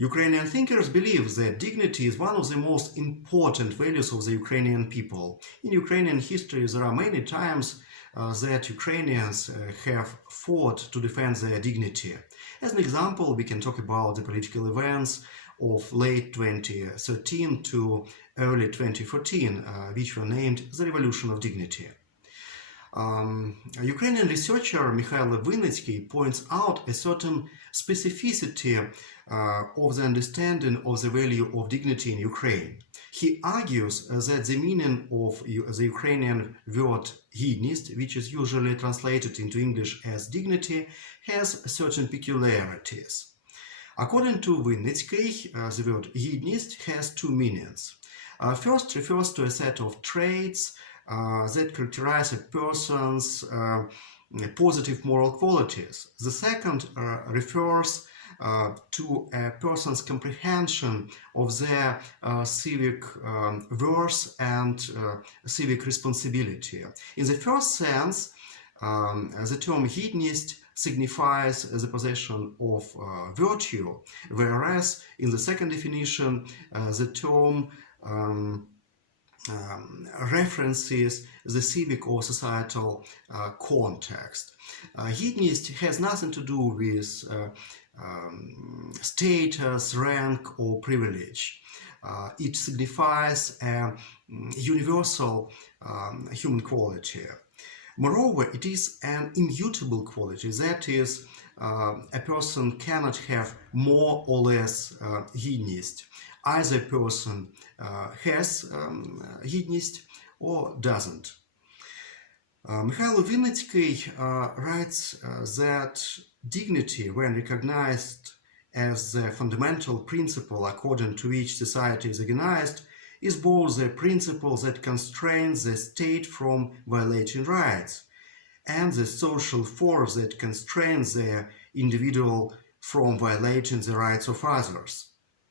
Ukrainian thinkers believe that dignity is one of the most important values of the Ukrainian people. In Ukrainian history, there are many times that Ukrainians have fought to defend their dignity. As an example, we can talk about the political events of late 2013 to early 2014, which were named the Revolution of Dignity. Ukrainian researcher Mikhail Vinnytsky points out a certain specificity of the understanding of the value of dignity in Ukraine. He argues that the meaning of the Ukrainian word гідність, which is usually translated into English as dignity, has certain peculiarities. According to Vinnytsky, the word гідність has two meanings. First refers to a set of traits that characterize a person's positive moral qualities. The second refers to a person's comprehension of their civic worth and civic responsibility. In the first sense, the term гідність signifies the possession of virtue, whereas in the second definition, the term references the civic or societal context. Гідність has nothing to do with status, rank, or privilege. It signifies a universal human quality. Moreover, it is an immutable quality. That is, a person cannot have more or less гідність. Either a person has гідність or doesn't. Mikhail Vinnytsky writes that dignity, when recognized as the fundamental principle according to which society is organized, is both the principle that constrains the state from violating rights and the social force that constrains the individual from violating the rights of others.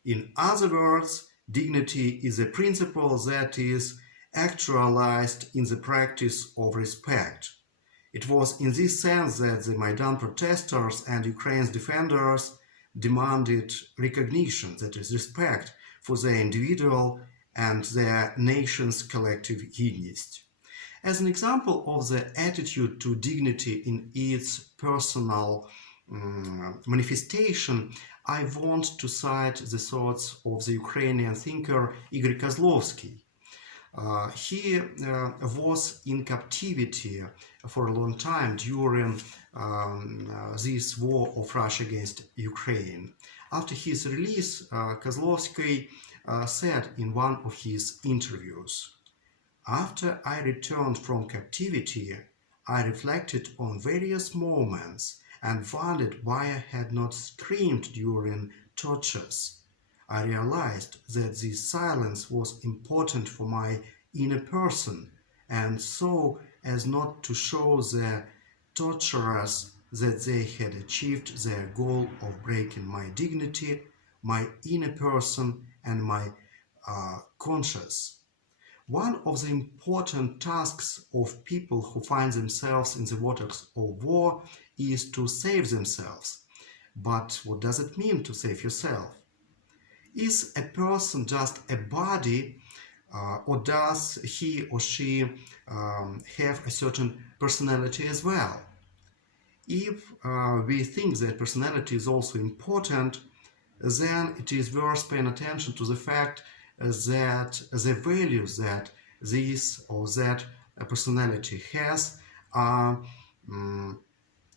In other words, dignity is a principle that is actualized in the practice of respect. It was in this sense that the Maidan protesters and Ukraine's defenders demanded recognition, that is, respect for their individual and their nation's collective гідність. As an example of the attitude to dignity in its personal manifestation, I want to cite the thoughts of the Ukrainian thinker Igor Kozlovsky. He was in captivity for a long time during this war of Russia against Ukraine. After his release, Kozlovsky said in one of his interviews, "After I returned from captivity, I reflected on various moments and wondered why I had not screamed during tortures. I realized that this silence was important for my inner person, and so as not to show the torturers that they had achieved their goal of breaking my dignity, my inner person, and my conscience. One of the important tasks of people who find themselves in the waters of war is to save themselves. But what does it mean to save yourself? Is a person just a body, or does he or she have a certain personality as well? If we think that personality is also important, then it is worth paying attention to the fact that the values that this or that personality has are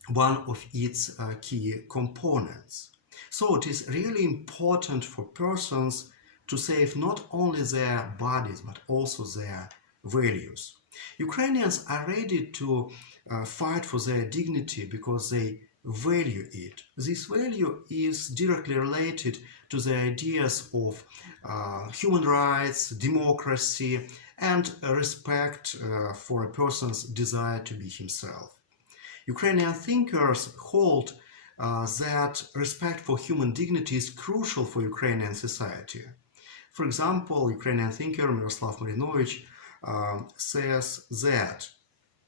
one of its key components. So it is really important for persons to save not only their bodies but also their values. Ukrainians are ready to fight for their dignity because they value it. This value is directly related to the ideas of human rights, democracy, and respect for a person's desire to be himself. Ukrainian thinkers hold that respect for human dignity is crucial for Ukrainian society. For example, Ukrainian thinker Miroslav Marinovich says that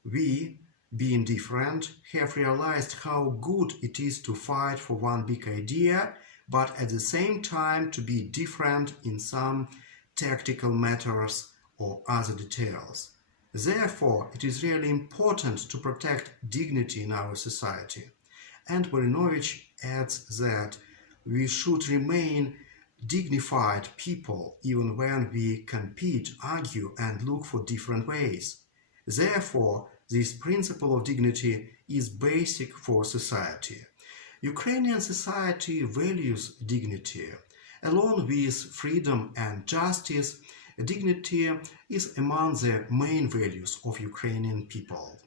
we, being different, have realized how good it is to fight for one big idea but at the same time to be different in some tactical matters or other details. Therefore, it is really important to protect dignity in our society. And Marinovich adds that we should remain dignified people even when we compete, argue, and look for different ways. Therefore, this principle of dignity is basic for society. Ukrainian society values dignity. Along with freedom and justice, dignity is among the main values of Ukrainian people.